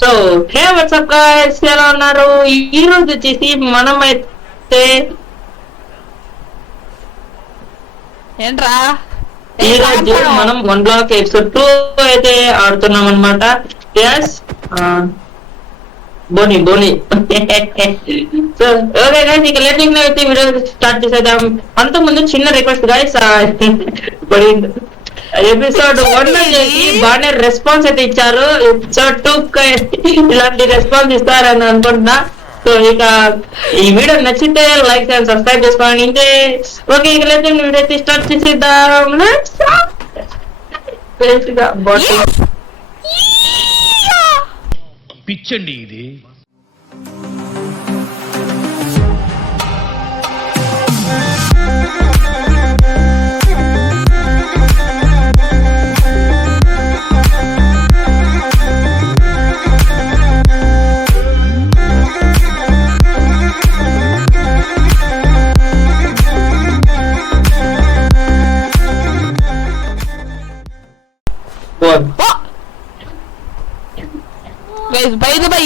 So hey WhatsApp guys, ఎలా ఉన్నారు? ఈ రోజు వచ్చేసి మనం అయితే ఏంట్రా ఈ రోజు మనం వన్ బ్లాక్ ఎపిసోడ్ 2 అయితే ఆడుతున్నాం అనమాట. ఎస్ బోని బోని. సో ఓకే గైస్, ఇక లెట్టింగ్ అయితే వీడియో స్టార్ట్ చేసేద్దాం. అంతకుముందు చిన్న రిక్వెస్ట్ గైస్, ఎపిసోడ్ 1 చేసి బాగానే రెస్పాన్స్ అయితే ఇచ్చారు. ఎపిసోడ్ 2 ఇలాంటి రెస్పాన్స్ ఇస్తారని అనుకుంటున్నా. సో ఇక ఈ వీడియో నచ్చితే లైక్ అండ్ సబ్స్క్రైబ్ చేసుకోండి. ఇంతే. ఓకే, ఇక లేదు వీడియో అయితే స్టార్ట్ చేసేద్దాం. పిచ్చండి ఇది.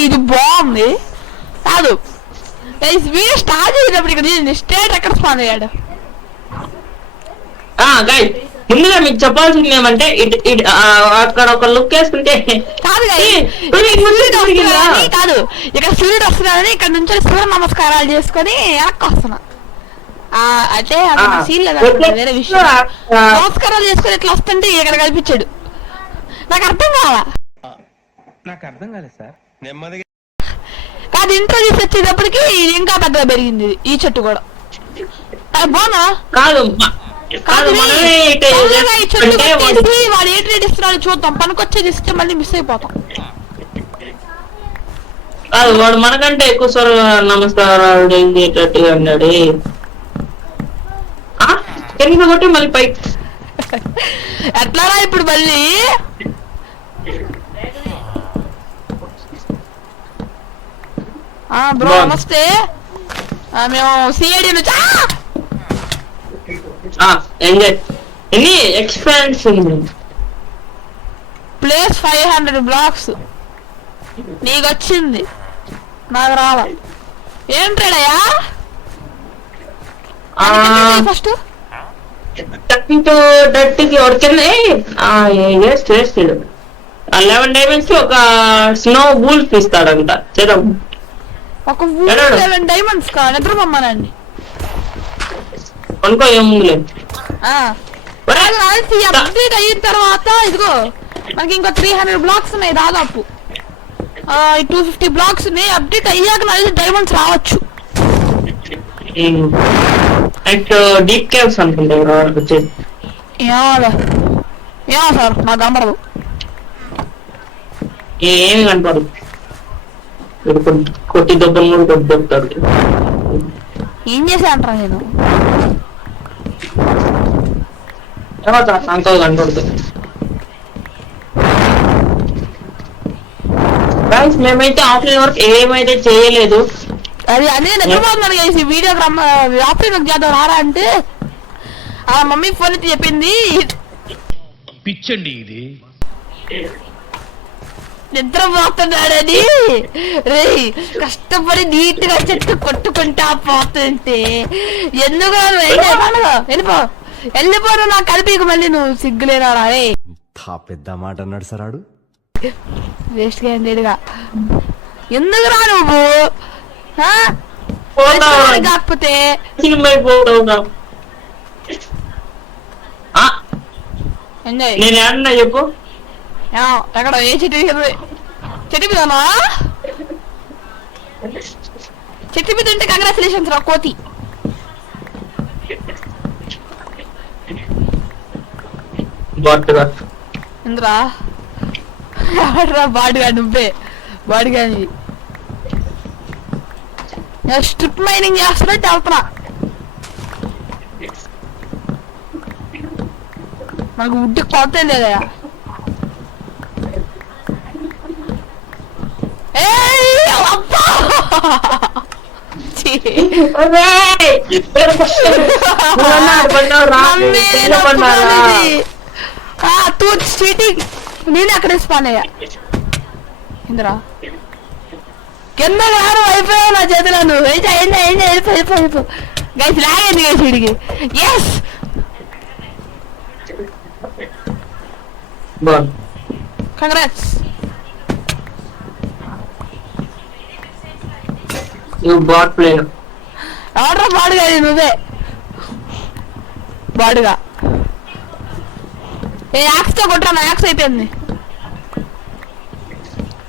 ఇది బాగుంది కాదు గైస్. వీడియో స్టార్ట్ చేసేటప్పుడు ఇక్కడ స్టేట్ ఎక్కడ స్పాన్ అయ్యాడు. ముందుగా మీకు చెప్పాల్సింది ఏమంటే అక్కడ ఒక లుక్ వేసుకుంటే కాదు కాదు, ఇక్కడ సూర్యుడు వస్తున్నాడని ఇక్కడ నుంచి సూర్య నమస్కారాలు చేసుకొని వెనక్కి వస్తున్నా. అంటే సీన్ లేదా వేరే విషయం. నమస్కారాలు చేసుకొని ఇట్లా వస్తుంటే ఇక్కడ కనిపించాడు. నాకు అర్థం కాలేదు సార్. నెమ్మదిగా కాదు, ఇంట్లో తీసి వచ్చేటప్పటికి ఇంకా పెద్దగా పెరిగింది ఈ చెట్టు కూడా. బాగున్నా కాదు, వాడు ఏ ట్రేడ్ ఇస్తున్నాడు చూద్దాం. పనికొచ్చేది ఇస్తే మళ్ళీ మిస్ అయిపోతాం. కాదు, వాడు మనకంటే ఎక్కువ సార్ నమస్కారాలు చేసేటట్టుగా అన్నాడు. కొట్టి మళ్ళీ పై ఎట్లారా ఇప్పుడు మళ్ళీ బ్రో నమస్తే. మేము సిఐడి నుంచి ప్లేస్ 500 బ్లాక్స్ నీకు వచ్చింది, నాకు రావా. ఏం ట్రేడయ్యా ఫస్ట్ డట్కి ఉడికింది. 11 డైమండ్స్ ఒక స్నో వూల్ఫ్ ఇస్తాడంట. చేద్దాం. ఒక 11 డైమండ్స్ కా నిద్రపోమ్మానండి అనుకో. ఏముంది అప్డేట్ అయిన తర్వాత ఇదిగో మనకి ఇంకా 300 బ్లాక్స్ ఉన్నాయి దాదాపు. 250 బ్లాక్స్ ఉన్నాయి. అప్డేట్ అయ్యాక నాకు డైమండ్స్ రావచ్చు. డీప్ కేవ్స్ అనుకుంటా వచ్చేది. ఏమో సార్, నాకు కనపడదు. ఏమి కనపడదు. కొట్టి దెబ్బలు కూడా కొట్టి దొరుకుతాడు. ఏం చేసా అంటారా నేను అంకల్ కనపడుతుంది. మేమైతే ఆఫ్లైన్ వర్క్ ఏమైతే చేయలేదు. అది అదే నిద్రపోతున్నాను ఈ వీడియో ఆఫ్లైన్ వర్క్ చేద్దాం రారా అంటే ఆ మమ్మీ ఫోన్ అయితే చెప్పింది పిచ్చండి ఇది. నిద్రపోతున్నాడని. రే కష్టపడి నీట్ గా చెట్టు కొట్టుకుంటా పోతుంటే ఎందుకు వెళ్ళిపోను నాకు కలిపి మళ్ళీ నువ్వు సిగ్గులేనా రే. పెద్ద మాట అన్నాడు సరాడు. వేస్ట్ గా లేడుగా ఎందుకు రా నువ్వు కాకపోతే నేను చెప్పు. ఎక్కడ ఏ చెట్టు చెట్టు మీదనా? చెట్టు మీద ఉంటే కంగ్రాచులేషన్స్ రా కోతి. ఇంద్రా బాడుగా నువ్వే బాడుగా స్ట్రిప్ మైనింగ్ చేస్తున్నట్టు వెళ్తున్నా. మనకు వుడ్ కొత్త లేదా? నేను అక్కడ స్పాన్ అయ్యా. ఇందిరా కింద రాను అయిపోయావు నా చేతిలో నువ్వు వెళ్ళిపో గైస్ లాగండి గైస్ వీడికి yes congrats you bot player order బాడుగా నువ్వే బాడుగా ఏ యాక్స్ తో కొట్టరా నా యాక్స్ అయిపోయింది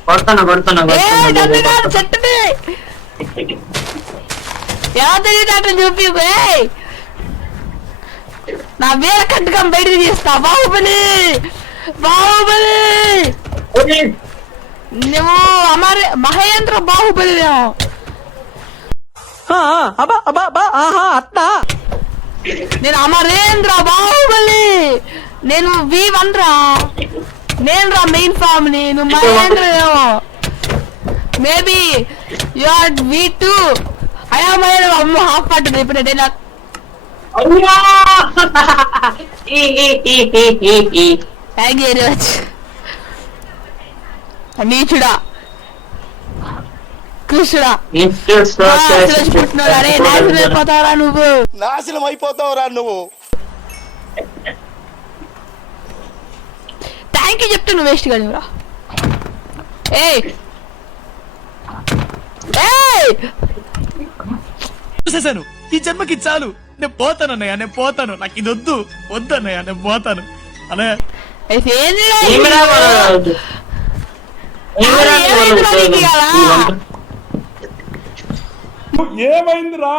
కొడతాను చెట్టుని ఎలా తెలియదు చూపి నా వేర కట్టుకం బయటకు తీస్తా బాహుబలి నువ్వు అమరే మహేంద్ర బాహుబలి నేను అమరేంద్ర బాహుబలి నేను V1 రా నేను రా మెయిన్ ఫామ్ ని నువ్వు Mahindra maybe you are V2 అయ్యా మహేంద్ర అమ్మ హాఫ్ పట్టింది ఇప్పుడు dialogue thank you very much నీచుడా కృష్ణుడా పుట్టినాడు అరే నాశనం అయిపోతావురా నువ్వు థ్యాంక్ యూ చెప్తే నువ్వు వేస్ట్ కానివరా చూసేసాను ఈ జన్మకి చాలు నేను పోతాను అన్నయ్య నేను పోతాను నాకు ఇది వద్దు అన్నయ్య నేను పోతాను అన్నయ్య ఏమైందిరా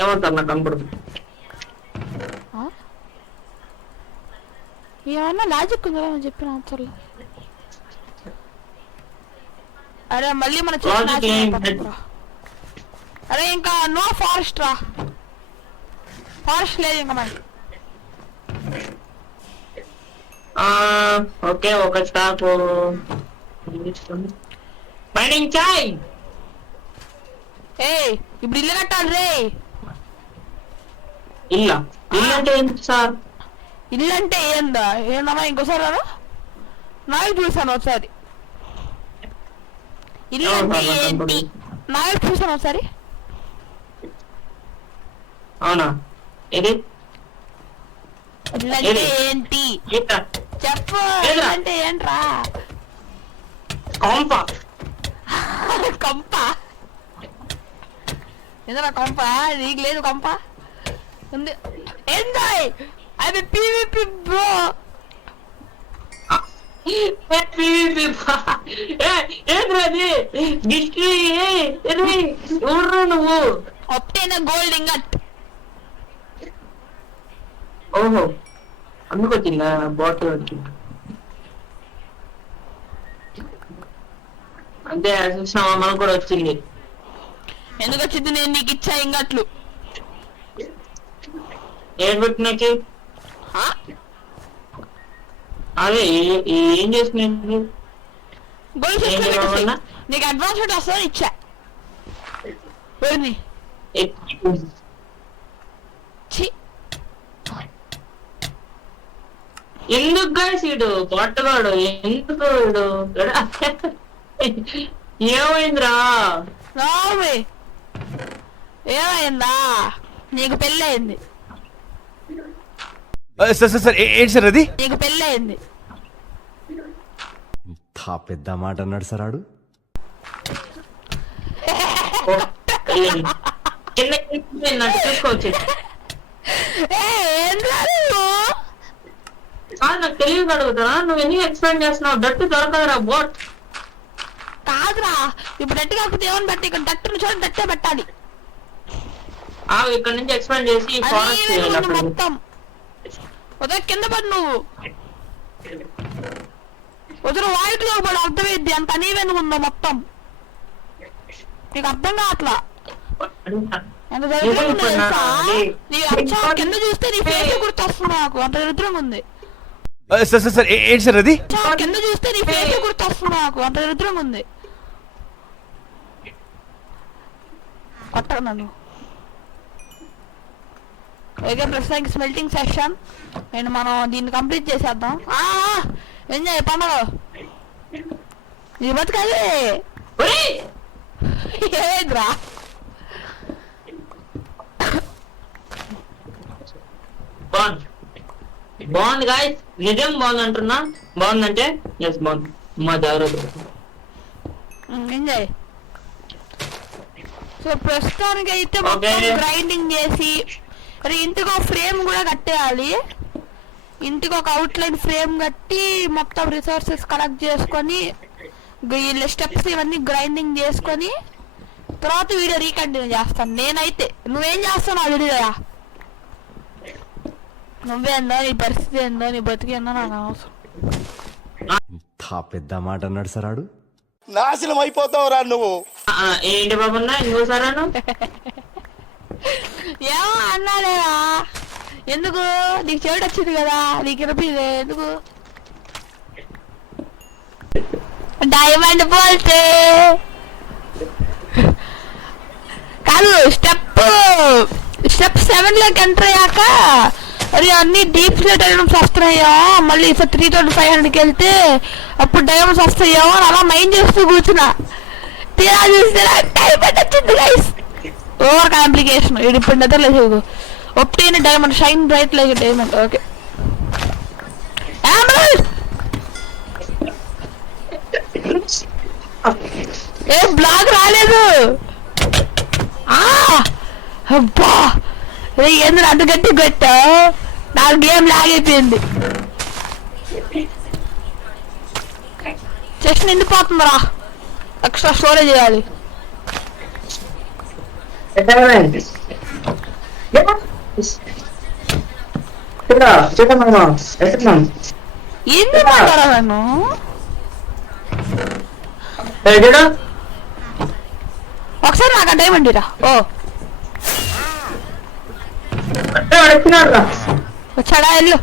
ఏమంటారు నాకు కనపడుతుంది ఏమన్నా లాజిక్ ఉందా అని చెప్పిన ఆన్సర్లో అరే మళ్ళీ మన అరే ఇంకా నో ఫారెస్ట్ రా ఫారెస్ట్ లేదు ఇంకా మరి ఓకే ఒక స్టాప్ మైనింగ్ చాయ్ ఇప్పుడు ఇల్లు కట్టాలి రే ఇల్లు అంటే ఏంటి సార్ ఇల్లు అంటే ఏందమ్మా ఇంకోసారి నాకు చూసాను ఒకసారి ఇల్లు అంటే ఏంటి నాకు చూసాను ఒకసారి అవునా ఇది ఇల్లు అంటే ఏంటి చెప్పు ఇల్లు అంటే ఏంట్రా కొంప ఏదైనా కొంప నీకు లేదు కొంప ఉంది ఎంజాయ్ అది PvP బ్రో నువ్వు ఒప్టైన గోల్డ్ ఇంగట్ ఓహో అందుకొచ్చిందా బాటిల్ వచ్చి అంతే చూసినావా మనకు కూడా వచ్చింది ఎందుకు వచ్చింది నేను నీకు ఇచ్చా ఇంగట్లు ఏం పెట్టినాకి అదే ఏం చేసినాయి నీకు అడ్వాన్స్ వస్తా ఇచ్చా ఎందుకు గాయసీడు పొట్టగాడు ఎందుకు ఏమైందిరా ఏమైందా నీకు పెళ్ళి అయింది సార్ ఏంటి సార్ అది నీకు పెళ్ళి అయింది ఇంత పెద్ద మాట అన్నాడు సార్ ఆడు చూసుకోవచ్చు నాకు తెలియదు అడుగుతారా నువ్వు ఎందుకు ఎక్స్ప్లెయిన్ చేస్తున్నావు డట్టు దొరకదురా బోట్ కాదురా ఇప్పుడు డట్టు కాకపోతే ఏమని పెట్టి ఇక్కడ డట్టును చూడండి డట్టే పెట్టాలి ఇక్కడ నుంచి ఎక్స్ప్లెయిన్ చేసి మొత్తం ఉదయం కింద పడి నువ్వు ఉదయం వాయిట్ లో పడి అర్థమైద్ది అంత నీవెందుకు ఉందో మొత్తం నీకు అర్థం కావట్లా ఎంత దరిద్రంగా ఉంది తెలుసా కింద చూస్తే నీ ఫేస్ గుర్తొస్తుంది నాకు అంత దరిద్రంగా ఉంది సార్ ఏంటి సార్ అది కింద చూస్తే నీ ఫేస్ గుర్తొస్తుంది నాకు అంత దరిద్రంగా ఉంది కొట్టగా నన్ను ఓకే ప్రస్తుతానికి స్మెల్టింగ్ సెక్షన్ అండ్ మనం దీన్ని కంప్లీట్ చేసేద్దాం ఎంజాయ్ పండుగ నీ బతుకది ఒరేయ్! ఏద్రా బాగుంది గాయస్, నిజం బాగుంది అంటున్నా. బాగుందంటే ఎస్ బాగుంది. మా జాగ్రత్త. ఎంజాయ్. సో ప్రస్తుతానికి అయితే మొత్తం గ్రైండింగ్ చేసి మరి ఇంటికి ఒక ఫ్రేమ్ కూడా కట్టేయాలి. ఇంటికి ఒక అవుట్లైన్ ఫ్రేమ్ కట్టి మొత్తం రిసోర్సెస్ కలెక్ట్ చేసుకొని వీళ్ళ స్టెప్స్ ఇవన్నీ గ్రైండింగ్ చేసుకొని తర్వాత వీడియో రీకంటిన్యూ చేస్తాను నేనైతే. నువ్వేం చేస్తావు నా వీడియోయా? నువ్వేందో నీ పరిస్థితి ఏందో నీ బతికేందో నాకు అవసరం. ఇంత పెద్ద మాట అన్నాడు సరాడు. నాశనం అయిపోతావురా నువ్వు. ఏంటి బాబున్నా ఇంకోసారాను? ఏమో అన్నాలేరా, ఎందుకు నీకు చెవిటి వచ్చింది కదా, నీకు ఇనిపిదే ఎందుకు? డైమండ్ పోల్తే కాదు. స్టెప్ 7 లోకి ఎంటర్ అయ్యాక అది అన్ని డీప్ డైమండ్స్ వస్తున్నాయో, మళ్ళీ 3500కి వెళ్తే అప్పుడు డైమండ్స్ వస్తాయో అని అలా మైండ్ చేస్తూ కూర్చున్నా. తీరా చూస్తే డైమండ్ వచ్చింది గైస్. Over complication. ఇది ఇప్పుడు నిద్రలేదు. ఒప్టీన్ diamond shine bright like diamond. Okay ఏ బ్లాక్ రాలేదు. అబ్బా ఎందుకు అంత గట్టి గట్టా? నాకు గేమ్ లాగ్ అయిపోయింది. చెస్ట్ నిండిపోతుందిరా, ఎక్స్ట్రా స్టోరేజ్ చేయాలి. ఏంది మాట్లాడా నన్ను? ఒకసారి నాకు ఆ డైమండ్ రా. ఓ వచ్చాడా? వెళ్ళు.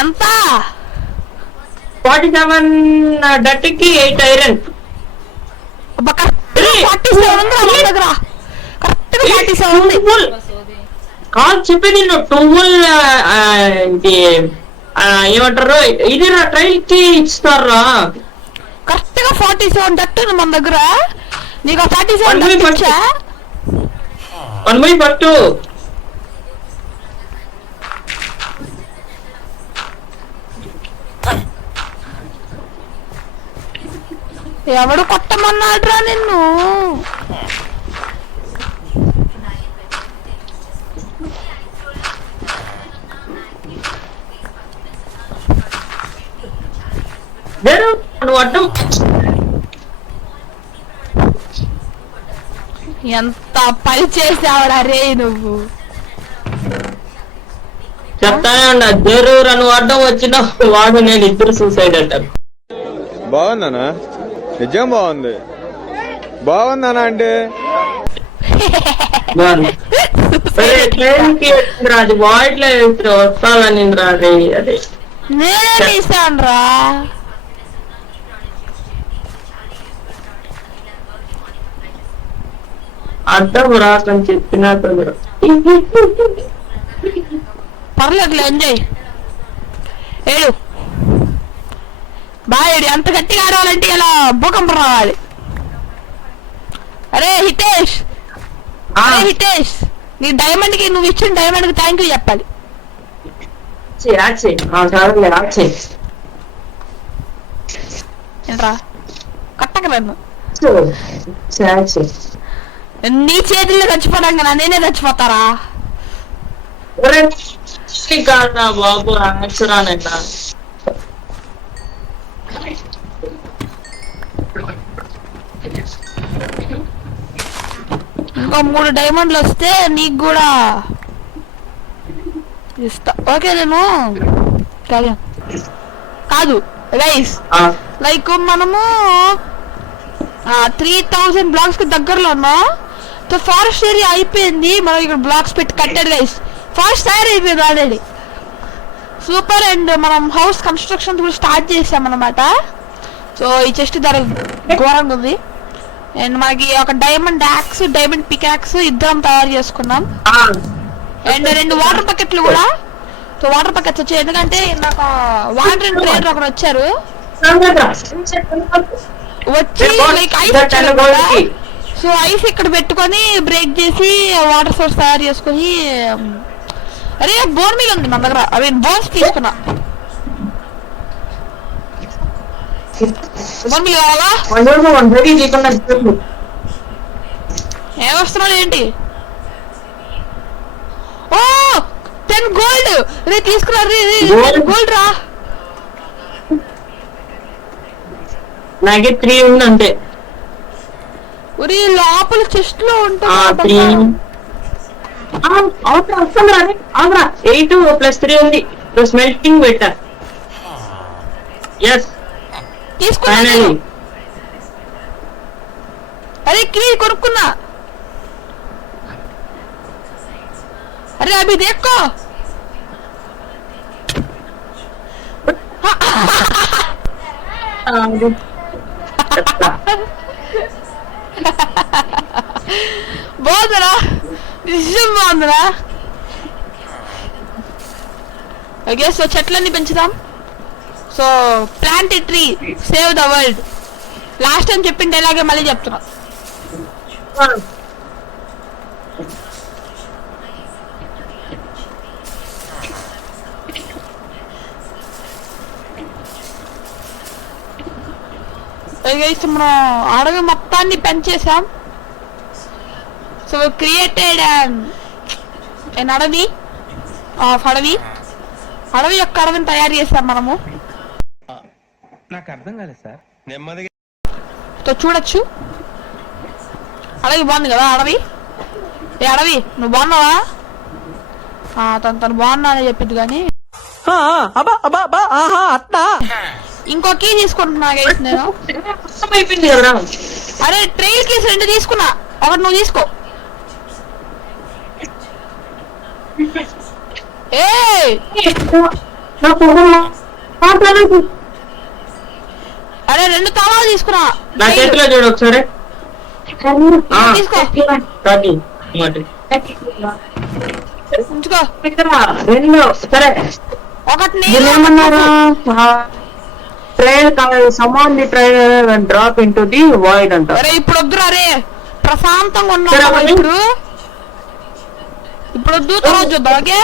ఎంత? 47 డట్కి 8 ఐరన్. కరెక్ట్ 47 ఉంది నా దగ్గర. కరెక్ట్ 47 ఉంది. కాల్ చెప్పి నేను 12 ఏమంటారు ఇది నా ట్రైల్ కి ఇస్తారా? కరెక్ట్ గా 47 డట్ ఉంది మన దగ్గర. నీకు 47 డట్ ఇచ్చా? 1 పట్టు. ఎవడు కొట్టమన్నాడ్రా నిన్ను? నువ్వు అడ్డం ఎంత పని చేసావురా రే నువ్వు. చెప్తానే ఉన్నా జరూరు నువ్వు అడ్డం వచ్చిన వాడు నేను ఇద్దరు సూసైడ్ అంటారు. బాగుందనా? నిజం బాగుంది. బాగుందనా అంటే ట్రైన్ కి అది వాయిట్లో వస్తానని రాదే. అదే నేనే తీసాను రా. అడ్డం రాకని చెప్పినా పర్లేదు ఎంజాయ్. ఏడు బాయ్. అంత గట్టిగా ఆడాలంటే ఇలా భూకంపం రావాలి. అరే హితేష్, అరే హితేష్, నీ డైమండ్ కి నువ్వు ఇచ్చిన డైమండ్ కి థ్యాంక్ యూ చెప్పాలి. ఏంట్రా కట్టక నన్ను. నీ చేతుల్లో చచ్చిపోవడం కదా, నేనే చచ్చిపోతారా? బాబు అక్షరానైనా ఇంకా 3 డైమండ్లు వస్తే నీకు కూడా ఇస్తా. ఓకే నేను కాదు గైస్, లైక్ మనము 3000 బ్లాక్స్ కి దగ్గరలో ఉన్నాం. సో ఫారెస్ట్ ఏరియా అయిపోయింది. మనం ఇక్కడ బ్లాక్స్ పెట్టి కట్టాడు గైస్. ఫారెస్ట్ తయారైపోయింది ఆల్రెడీ. సూపర్. అండ్ మనం హౌస్ కన్స్ట్రక్షన్ కూడా స్టార్ట్ చేసాం అన్నమాట. సో ఈ చెస్ట్ ధర ఘోరంగా ఉంది. అండ్ మనకి ఒక డైమండ్ యాక్స్, డైమండ్ పికాక్స్ ఇద్దరం తయారు చేసుకున్నాం. అండ్ 2 వాటర్ బకెట్లు కూడా. సో వాటర్ బకెట్స్ వచ్చాయి ఎందుకంటే నాకు వాటర్ ట్రైనర్ ఒకరు వచ్చారు, వచ్చి లైక్ ఐస్ వచ్చారు. సో ఐస్ ఇక్కడ పెట్టుకొని బ్రేక్ చేసి వాటర్ సోర్స్ తయారు చేసుకొని, అరే బోర్ మీల్ ఉంది మన దగ్గర, అవి బోన్స్ తీసుకున్నా. బోర్ మీల్ కావాలా? ఏమొస్తున్నాడు ఏంటి? ఓ 10 గోల్డ్ రే తీసుకురా, రే 10 గోల్డ్ రా. నాకే 3 ఉంది అంతే. ఒరే లోపల చెస్ట్ లో ఉంటుంది. 8 + 3 ఉంది. స్మెల్టింగ్ పెట్టా. ఎస్ తీసుకున్నా. అరే కీ కొనుక్కున్నా. अरे अभी देखो బాగుందిరా, నిజం బాగుందిరా. ఓకే సో చెట్లన్నీ పెంచుదాం. So plant a tree save the world. Last time చెప్పింది ఇలాగే మళ్ళీ చెప్తున్నా. మనం అడవి మొత్తాన్ని పెంచేసాం. సో క్రియేటెడ్ అండ్ అడవి ఆఫ్ అడవి యొక్క అడవిని తయారు చేసాం మనము. నాకు అర్థం కాలేదు సార్. నెమ్మదిగా సో చూడొచ్చు అడవి బాగుంది కదా. అడవి ఏ అడవి నువ్వు బాగున్నావా? తను బాగున్నా అని చెప్పింది కానీ ఇంకో కీ తీసుకుంటున్నా గైస్ నేను. అయిపోయింది కదా. అరే ట్రైల్ కీస్ 2 తీసుకున్నా, ఒకటి నువ్వు తీసుకో. అరే 2 తాళాలు తీసుకున్నా. నా చేతిలో చూడు ఒకసారి. తీసుకో ఉంచుకో. 2 సరే. ఒకటి ఏమన్నారు? Trail summon the trail and drop into the void అంట. అరే ఇప్పుడు వద్దురా, రే ప్రశాంతంగా ఉన్నావు ఇప్పుడు వద్దు, తర్వాత చూద్దాం. ఓకే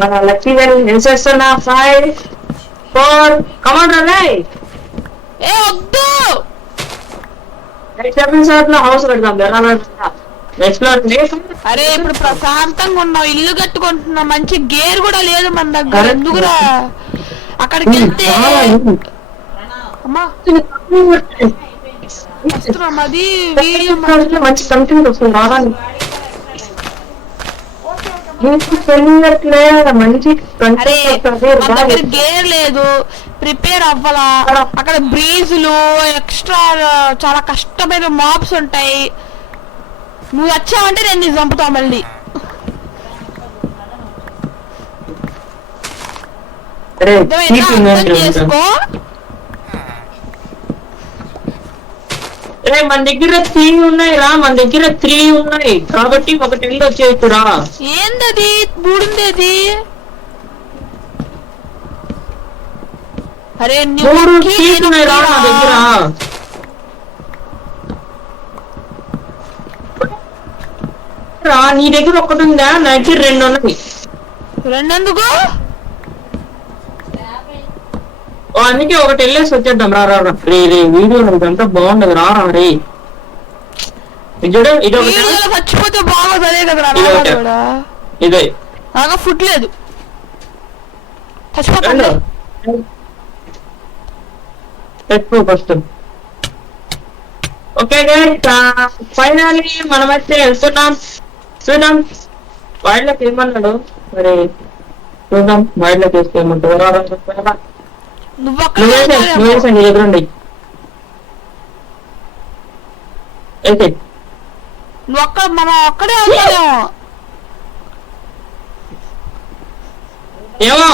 మన లక్కీ ఇన్సెషన్ 5 4 కమాండ్ రే. ఏ వద్దు, హౌస్ పెడతాం. అరే ఇప్పుడు ప్రశాంతంగా ఉన్నావు, ఇల్లు కట్టుకుంటున్నావు, మంచి గేర్ కూడా లేదు మన దగ్గర. ఎందుకురా అక్కడికి వెళ్తే అమ్మా అది వీడియో మంచి కంటెంట్ వస్తుంది. మంచి దగ్గర గేర్ లేదు, ప్రిపేర్ అవ్వాలా. అక్కడ బ్రీజులు ఎక్స్ట్రా చాలా కష్టమైన మాప్స్ ఉంటాయి. నువ్వు వచ్చావంటే నేను నీకు చంపుతావు మళ్ళీ. చేసుకో. మన దగ్గర 3 ఉన్నాయి రా, మన దగ్గర 3 ఉన్నాయి కాబట్టి ఒకటి ఇల్లు వచ్చేస్తురా. ఏందది 3 ఉండేది? అరే 3 తీసుకున్నాయి రా నా దగ్గర. నీ దగ్గర ఒకటి ఉందా? నా దగ్గర 2 ఉన్నాయి. 2 ఎందుకు? అందుకే ఒకటి వెళ్ళేసి వచ్చేద్దాం. రా వీడియో ఇదంతా బాగుండదు. రా రే చూడు, ఇది చచ్చిపోతే బాగోదు. అదే కదా ఇదే బాగా ఫుడ్ లేదు, చచ్చిపోతాను. ఫస్ట్ ఓకే ఫైనల్లీ మనమైతే వెళ్తున్నాం. చూద్దాం వాయిడ్లోకి ఏమన్నాడు మరి, చూద్దాం వాయిడ్లోకి వేసుకోమంటారు. నువ్వేసండి ఎదురండి. నువ్వు మనం ఒక్కడే వెళ్తాము. ఏమో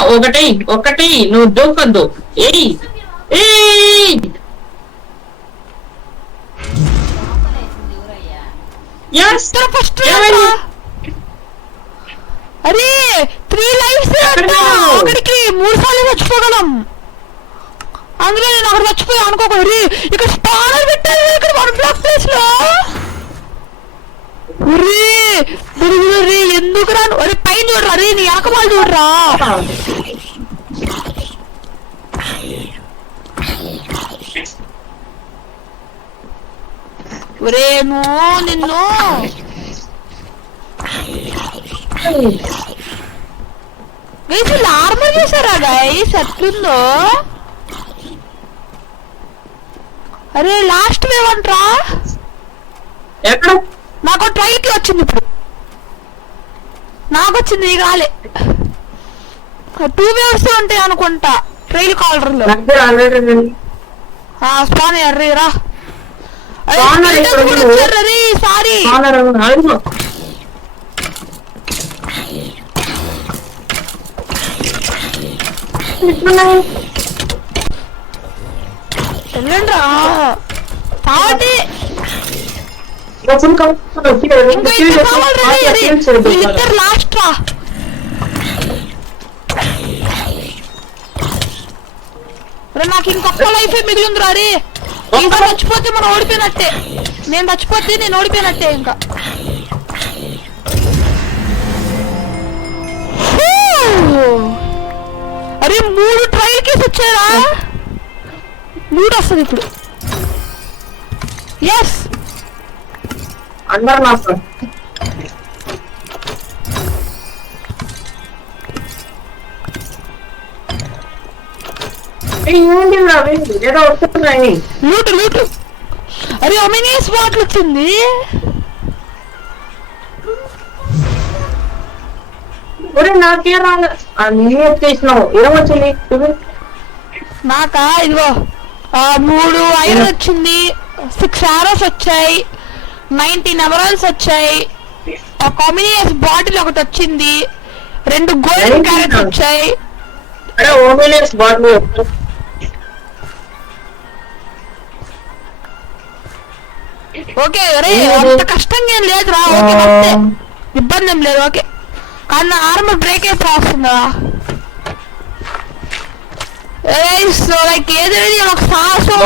ఒకటి నువ్వు దూకొద్దు. ఏయ్ ఏయ్ yes ఫస్ట్ ఏమైంది? అరే 3 లైఫ్స్ ఒకటికి 3 సార్లు చచ్చిపోగలం. అందులో నేను అక్కడ చచ్చిపోయా అనుకోకూడదు. ఇక్కడ స్పానర్ పెట్టారు ఇక్కడ 1 బ్లాక్ ప్లేస్ లో. ఎందుకు రాను? అరే పైన చూడరా, అరే నీ ఆకమాలు చూడరా. ఒరే నిన్ను గైస్ ఇలా ఆర్మర్ చేశారా గైస్? ఎట్లుందో. అరే లాస్ట్ వేవ్ అంట్రా. ఎక్కడ నాకు ట్రైల్ కి వచ్చింది ఇప్పుడు. నాకు వచ్చింది నీకు రాలే. 2 వేవ్స్ ఉంటాయి అనుకుంటా ట్రైల్ కాలర్ లో. స్పాన్ అర్రీ రా. సారీ వెళ్ళండి రా. కావండి వీళ్ళిద్దరు లాస్ట్ రా. నాకు ఇంకొక లైఫ్ మిగిలిందిరా. రే ఇంకా చచ్చిపోతే మనం ఓడిపోయినట్టే. నేను చచ్చిపోతే నేను ఓడిపోయినట్టే ఇంకా. అరే 3 ట్రైల్ కేసు వచ్చారా? 3 వస్తుంది ఇప్పుడు. ఎస్ అందరు మాస్టర్ ఏదో వస్తున్నాయి. లూటు. అరే ఒమినియస్ బాటిల్ వచ్చింది. నాకే రాలే. నేనే చేసినావు ఏమొచ్చింది నాకా? ఇదిగో 3 ఐరన్ వచ్చింది, 6 ఆరోస్ వచ్చాయి, 19 ఎమరాల్డ్స్ వచ్చాయి, ఒక ఒమినియస్ బాటిల్ ఒకటి వచ్చింది, 2 గోల్డెన్ క్యారెట్స్ వచ్చాయి. అరే ఓమినియస్ బాటిల్ ఓకే. అరే అంత కష్టంగా ఏం లేదురా. ఓకే వస్తే ఇబ్బంది ఏం లేదు. ఓకే కానీ నా ఆర్మర్ బ్రేక్ అయిపో వస్తుందా. సో లైక్ ఏదైనా ఒక సాహసం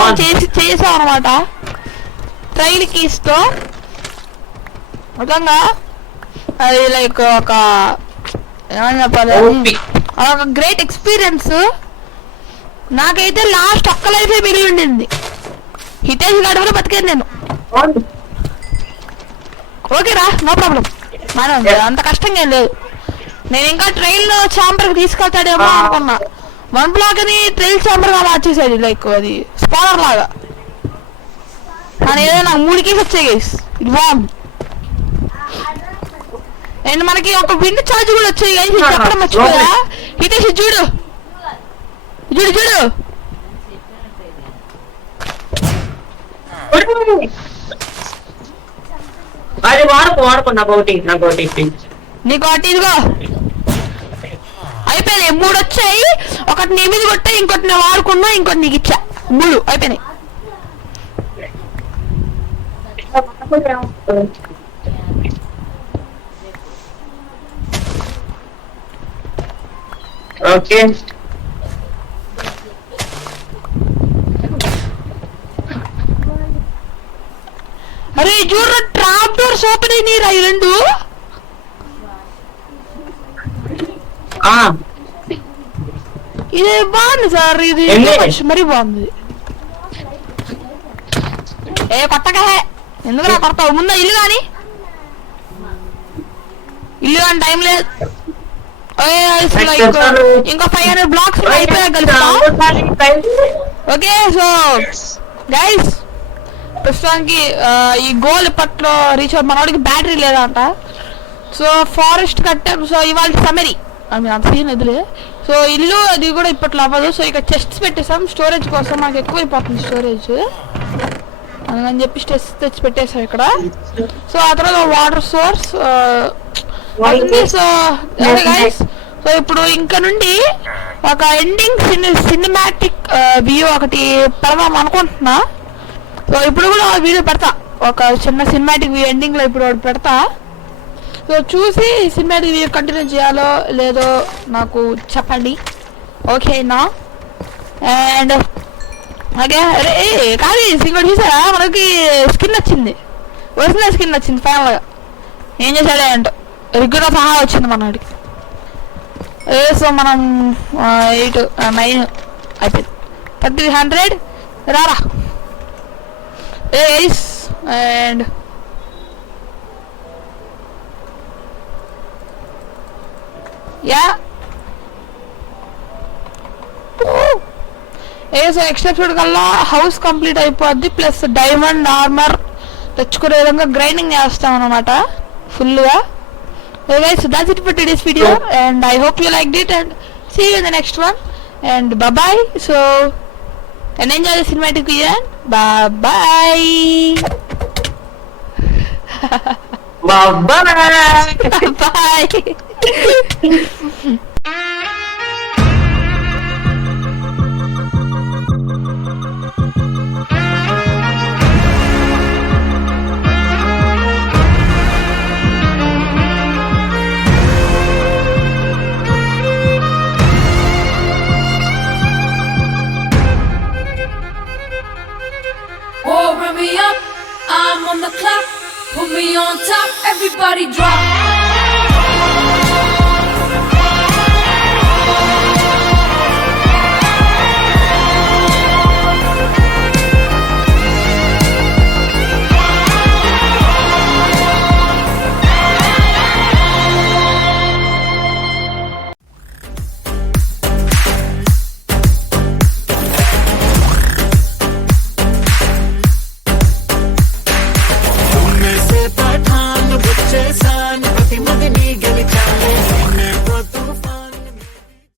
చేసాం అనమాట ట్రైల్ కీస్ తో. నిజంగా అది లైక్ ఒక ఏమని చెప్పాలి, ఒక గ్రేట్ ఎక్స్పీరియన్స్. నాకైతే లాస్ట్ ఒక్క లైఫే మిగిలి ఉండింది. హితేష్ గారి వల్ల బతికాను నేను. ఓకేరా నో ప్రాబ్లం. మనం అంత కష్టంగా ఏం లేదు. నేను ఇంకా ట్రైల్ ఛాంబర్ కి తీసుకెళ్తాడేమో అనుకున్నా. 1 బ్లాక్ అని ట్రైల్ ఛాంబర్ గా మార్చేసాడు లైక్ అది స్పానర్ లాగా. కానీ ఏదో నాకు 3 కేసు వచ్చాయి గైస్. ఇది బాగుంది. అండ్ మనకి ఒక విండ్ ఛార్జ్ కూడా వచ్చాయి గైస్. చెప్పడం మర్చిపోయా. హితేష్ చూడు. అది వాడుకో నాకు ఒకటి నీకు ఒకటి ఇదిగో అయిపోయినాయి. 3 వచ్చాయి. ఒకటి నీ మీద కొట్టా, ఇంకోటి నేను వాడుకున్నా, ఇంకోటి నీకు ఇచ్చా. 3 అయిపోయినాయి. ఓకే అరే చూడ ట్రాప్ డోర్స్ ఓపెన్ అయినాయి రా ఈ 2. ఇది బాగుంది సార్. ఇది మరీ బాగుంది. కొత్తగా ఎందుకు నా కొడతావు? ముందు ఇల్లు కానీ టైం లేదు. ఇంకా 500 బ్లాక్స్ అయిపోయా కలుపుతా. ఓకే సో గైస్ ప్రస్తుతానికి ఈ గోల్ ఇప్పట్లో రీచ్ మనవాడికి బ్యాటరీ లేదంట. సో ఫారెస్ట్ కట్టాం. సో ఇవాళ సమరీ అంత సీన్ ఎదులే. సో ఇల్లు అది కూడా ఇప్పట్లో అవ్వదు. సో ఇక చెస్ట్స్ పెట్టేసాం స్టోరేజ్ కోసం. మాకు ఎక్కువ అయిపోతుంది స్టోరేజ్ అని చెప్పి చెస్ట్ తెచ్చి పెట్టేసాం ఇక్కడ. సో ఆ తర్వాత water source. So guys so ఇప్పుడు ఇంకా నుండి ఒక ఎండింగ్ సినిమాటిక్ వ్యూ ఒకటి పెడదాం అనుకుంటున్నా. సో ఇప్పుడు కూడా వీడియో పెడతా, ఒక చిన్న సినిమాటిక్ వ్యూ ఎండింగ్లో ఇప్పుడు ఒకటి పెడతా. సో చూసి సినిమాటిక్ వ్యూ కంటిన్యూ చేయాలో లేదో నాకు చెప్పండి, ఓకేనా? అండ్ ఓకే, అరే కాదు ఇంకోటి చూసారా, మనకి స్కిన్ వచ్చింది, ఒరిజినల్ స్కిన్ వచ్చింది ఫైనల్గా. ఏం చేశాడే అంటో రిగ్గుతో సహా వచ్చింది మనకి. సో మనం 8 9 అయిపోయింది. 300 రారా ఏస్. And ya so next episode కల్లా హౌస్ కంప్లీట్ అయిపోద్ది, ప్లస్ డైమండ్ ఆర్మర్ తెచ్చుకునే విధంగా గ్రైండింగ్ చేస్తాం అనమాట ఫుల్గా. So guys, so that's it for today's video, and I hope you liked it, and see you in the next one, and bye bye. So and enjoy the cinematic video, and bye bye. Bye. Oh, bring me up, I'm on the clock. Put me on top, everybody drop.